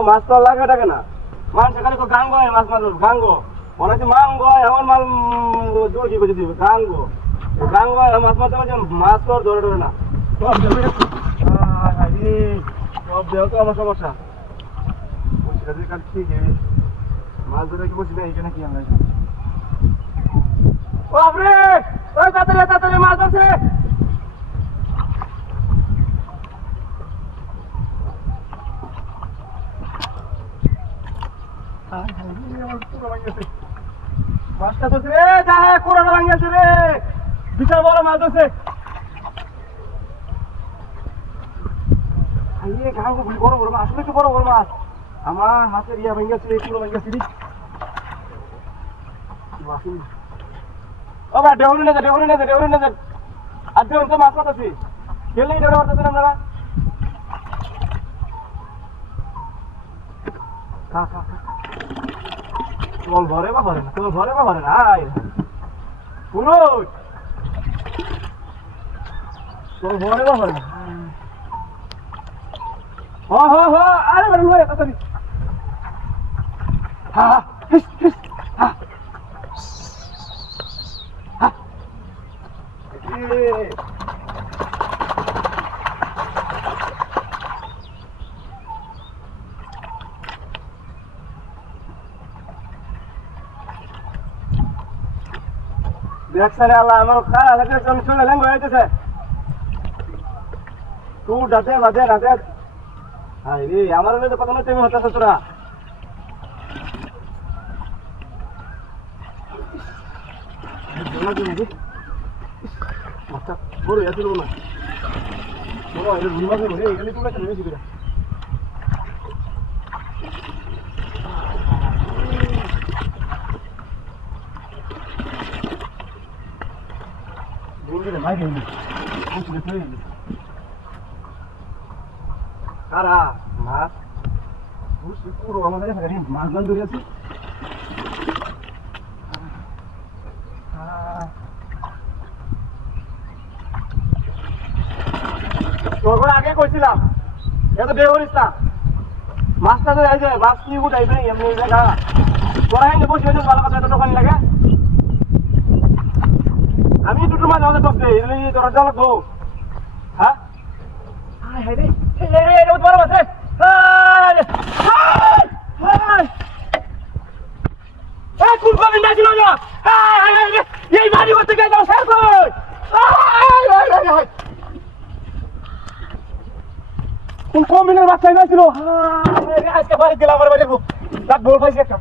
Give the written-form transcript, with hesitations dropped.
মাছ তো লাগে থাকে না মানুষ খালি গাঙ্গো মাছ মাছ গাঙ্গো অনেকে মাঙ্গো এমন মাল জোর কি করে দিবে গাঙ্গো গাঙ্গো মাছ মারতে পারছে মাছ তো আর ধরে ধরে না সব দেহ তো আমার সমস্যা ঠিক মাছ ধরে কি বসি এখানে কি আমরা ও আপরে ওই তাড়াতাড়ি তাড়াতাড়ি মাছ আছে মাছটা তো রে যা কোরানো ভাঙিয়েছে রে বিশাল বড় মাছ আছে বড় বড় মাছ আসলে তো বড় বড় মাছ আমার হাতের ইয়া ভাঙিয়েছে পুরো ভাঙিয়েছে ও ভাই ডেউরি না আর দেউন তো মাছ আছে খেলেই ডেউরি মারতেছেন আপনারা খা খা তোমার ঘরে বা ঘরে না তোমার ঘরে বা ঘরে না পুরুষ তোমার ঘরে বা ঘরে না আরে ম্যাডাম ভাই তাড়াতাড়ি দেখছেন আল্লাহ আমার খারাপ লাগছে আমি চলে ল্যাঙ্গ হয়েছে তুই ডাতে বাদে রাতে হাই রে আমার তো কত না তুমি হতাছ তোরা মাথা বড় এত না বড় এটা ভুলবা করে এখানে তোমরা কেন বেশি করে কারা মাছ পুরো আমাদের মাছ গান ধরে আছে তোর আগে কইছিলাম এত বেহরিস না মাছটা তো এই যে মাছ কি উঠাইবে এমনি জায়গা তোরা এনে বসে হয়েছে ভালো কথা এত দোকান লাগে আমি দুটো মাছ আমাদের টপতে তোরা জল গো হ্যাঁ বড় আছে কোন কবি না ছিল না এই বাড়ি করতে গেছে কোন কমিনের বাচ্চাই না ছিল আজকে বাড়ি দিলাম আমার বাড়ি বল পাইছি একটা